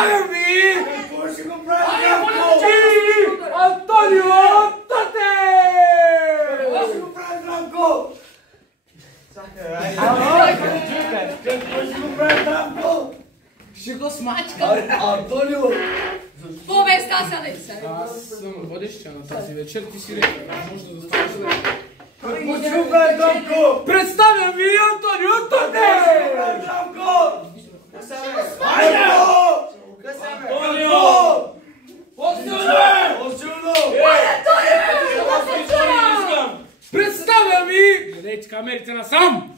Представям ви Антонио Тотев! Какво ще го правим, Драмко? Какво ще го правим, Драмко? Ще го смачкам. Антонио! Какво бе стасане? Аз съм водеща на тази вечер, ти си репер, може да станеш репер. Какво ще го правим, Драмко? Представям ви Антонио Тотев! Драмко! Представям ви... Гледайте камерите насам!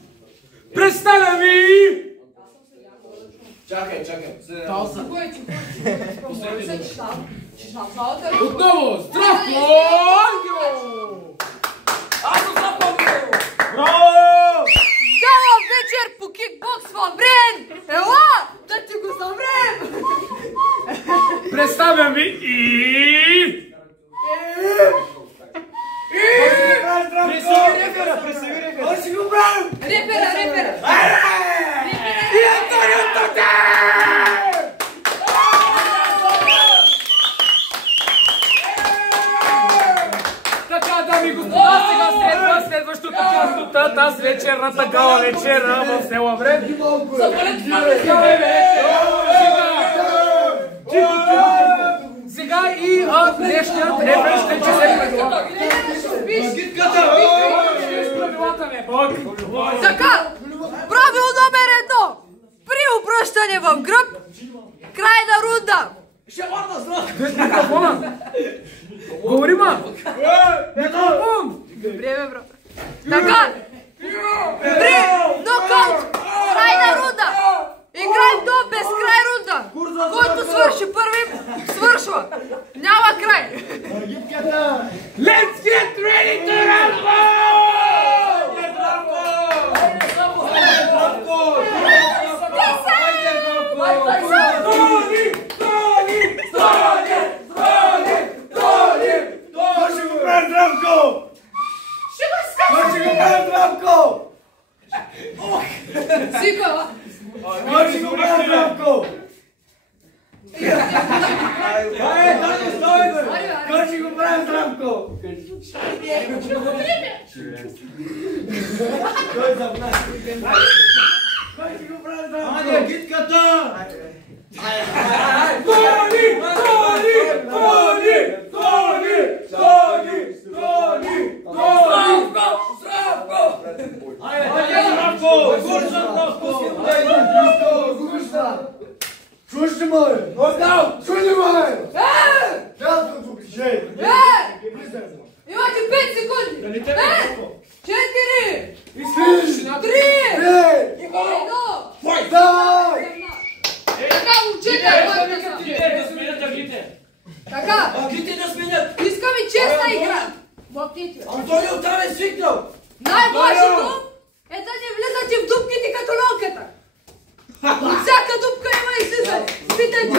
Представям ви... Чакай. Пауза. Отново! Отново! Здравко! Ангел! Аз съм Здравко Ангел! Браво! Гала вечер по кикбокс в Амбрен! Ела! Да ти го замрем! Представям ви и... Представи рефера! Кой ще го правим? Репера! И Антонио Тотев! Така, дами и господа, сега следващото част от тази вечерната гала вечера в село Амбрен. Сега и днешният репер ще чете правилата ми. Така! Правило номер 1! При обръщане в гръб, крайна рунда! Микрофона! Говори, ма! Микрофон! Време, брат. Така! При нокаут, крайна рунда! Играем до безкрай рунда! Който свърши първи, свършва! Няма край! Let's get ready to rumble! Сика! Кой ще го прави, Драмко? Кой ще го прави, Драмко? Аня, гитката! Слушай, мой! Слушай, мой! Имате 5 секунди! 5, 4, 3, 1, така, момчета! Така! Аглите да сменят! Искаме честна игра! Антонио там е свикнал! Най-важното е да не влизате в дупките като лолката! От всяка дупка има излизане! Питайте!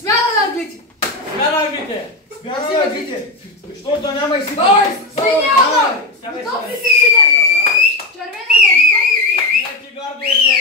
Смяна аглите! Защото няма и си... Синява! Готов ли си синява? Червена го, готов ли си?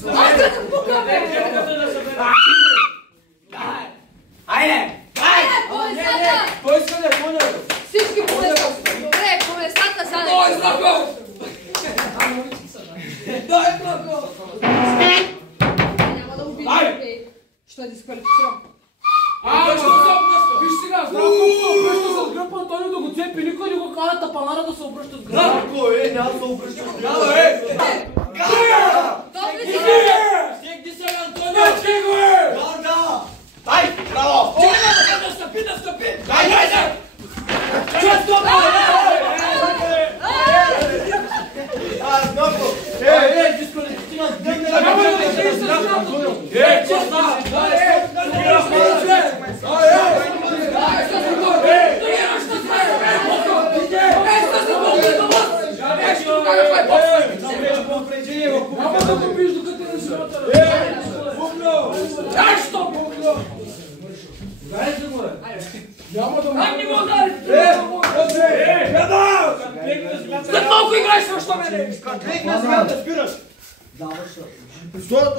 Слагате горе! Айде! Всички по местата! Добре, по местата, сядайте! го! Няма да убиеш, окей. Що е дисквалифицирам? Виж сега, здраво колко се обръща с гръб, Антонио да го цепи, никой не го кара тапанара да се обръща с гръб. Здравко, няма да се обръща с гръб. Стегни се, Антонио! Гарда! Дай, браво! Да стъпи! Дай, дай! Често! Здравко! Дисквалифициран с гръб. Няма да летиш с няма да го пиш докато не си вата. Защо? Дайте го, няма да му... Ай, не го удари! След малко играеш срещу мене! Кликна сега да спираш.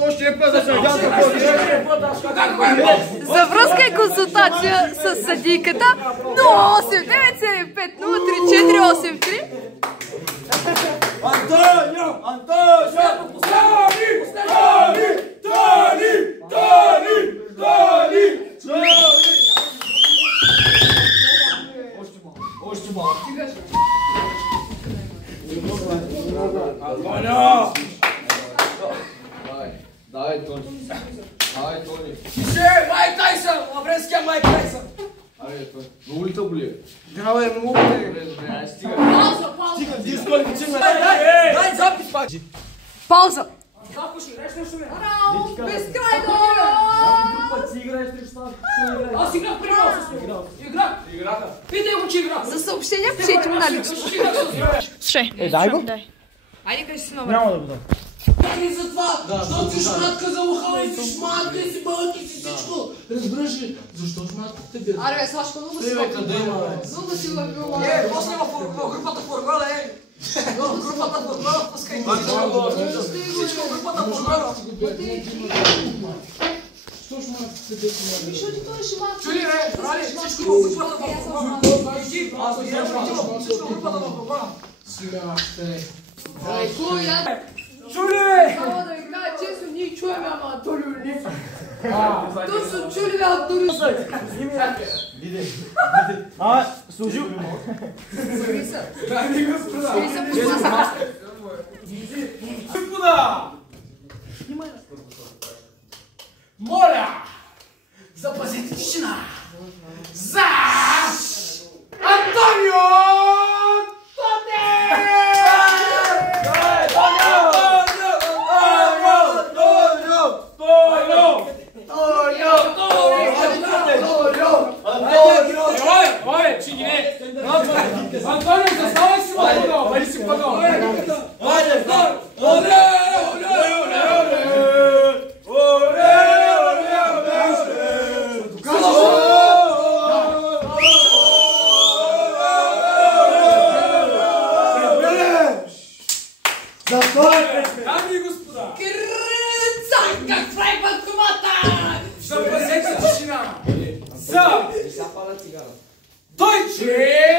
Още е път да се надявам За връзка и консултация с съдийката 08975034383. Антонио! Още малко. Антонио! Дай, Тони. Майк Тайсън! Лавренския Майк Тайсън! Абе, Тони. Много ли те боли? Трябва е много добре. Добре, ай, стига. Стига, дисквалифицираме. Дай запис пак! Пауза! Запуши, реш нещо ме! Безкрайно! Аз играх при вас с него! Играх! Питай го, че играх! За съобщения пишете ми на лично. Слушай. Дай го. Айде кажи си номер. Няма да го дам. И за това, защото си шматка за уха и си шматка и си бълки и си всичко! Разбираш ли? Защо шматка те бе? Аре, Слашко, много си Къде има, бе? много си лъгил. После в групата Форгола, В групата Форгола, пускай всичко в групата Форгола. Чули, брали, всичко в групата Форгола. Аз не всичко в групата Форгола. Чули, бе! Само да ви кажа честно, ние чуем, ама Антонио не. Точно чули, бе, Антонио. Служил. Скри се. Дами и господа! Скри се, пусна се. Господа! Моля! Запазете тишина! За Антонио Антонио, заставай си подал, бъди си подал. Дами и господа! Кръцанка, край банкомата! Запазете тишина! За Дойче!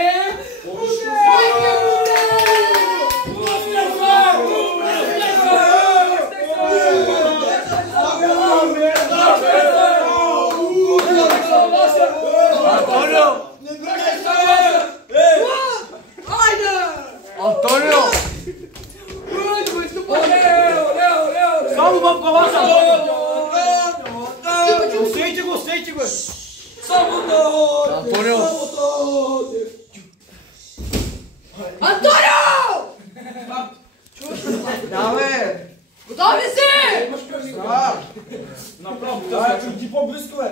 Антонио! Само в главата! Усейте го, усейте го! Антонио! Антонио! Да, бе! Готови си! Направо, ти по-близко, бе!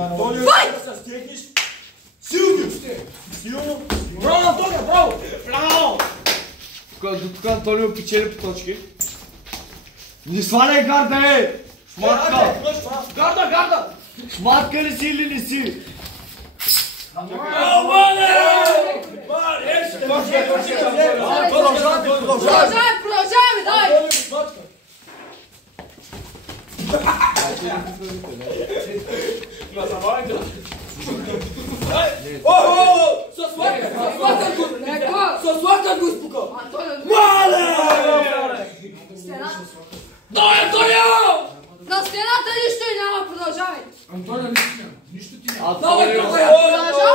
Антонио, да се стегнеш! Силно! Браво, Антонио, браво! Браво! Тук Антонио печели по точки. Не сваляй гарда, е! Шматка! Гарда! Шматка ли си или не си? Продължаваме, дай! С лакът го изпука! Антонио, стената. Той, Антонио! На стената нищо и няма, продължавай. Антонио, нищо няма. Нищо ти няма. Антонио! Продължавай.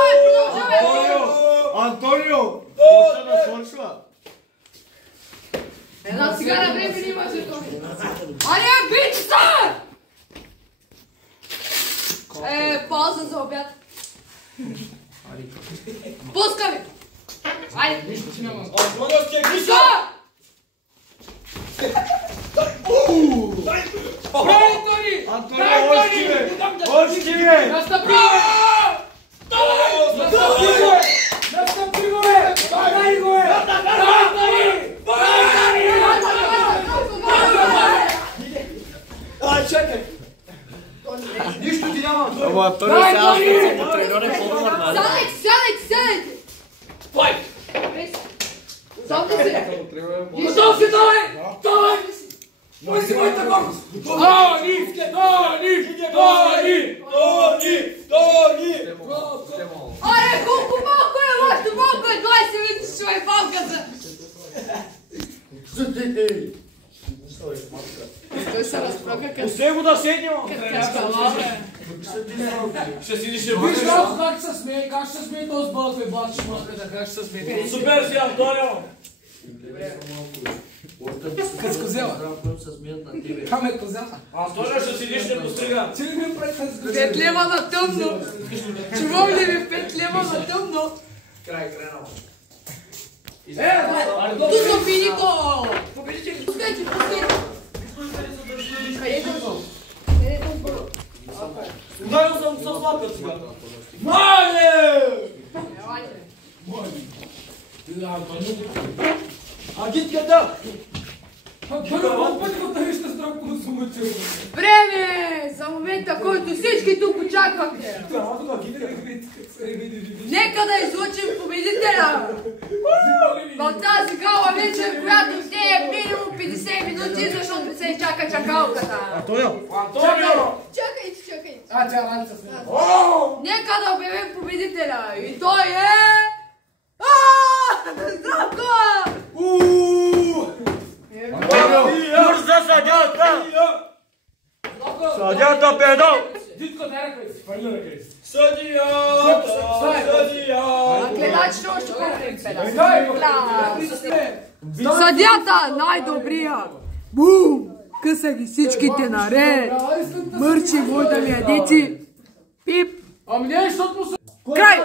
Антонио! Почна да свършва. Една цигара време не имаше той. Аре, бич се! Пауза за обяд. Пускаме! Айде! Нищо ти няма. Антонио, стегни се! Браво, Тони! Антонио, още бе! Още бе! Настъпи! Настъпи го! Настъпи го, бе! Дай го, бе! Чакай! Нищо ти няма! Ама Антонио Дай, сега Тони! ще се треньори по-добър, нали? Сядайте! Файт! Сам да се! Готов си, давай! Давай! Мой си моята гордост! Тони! Аре, колко малко е, още малко е, 20 минути ще ме палката! Той се разпрока като... Пусти го да седнем! Ще си виж малко как се смее, как ще се смее този бълък, бе, баш шматката, как ще се смее. Супер си, Антонио! Като с козела. Там е козела. Антонио ще седиш не пострига. Цели ми пред с козела. 5 лева на тъмно! Чувам ли ви 5 лева на тъмно? Ту са финито! Пускайте! Къде е този? Ударил съм с сладка сега. Агитката! Колко пъти го тавиш на строг по сумачил? Време! За момента, който всички тук очаквахте! Нека да излучим победителя! В тази гала вечер, която ще е минимум 50 минути, защото се изчака чакалката. Антонио! Чакайте! А, тя рани се смее. Нека да обявим победителя! И той е... Здравко! Курс за съдята! Съдята педал! Дитко, дай ръка си, фърли ръка си. Съдията! Гледачите още по-време. Дай, Съдята, най-добрия! Бум! Къса ги всичките наред! Мърчи, вода ми ядици! Пип! Ами не, защото му се... Край!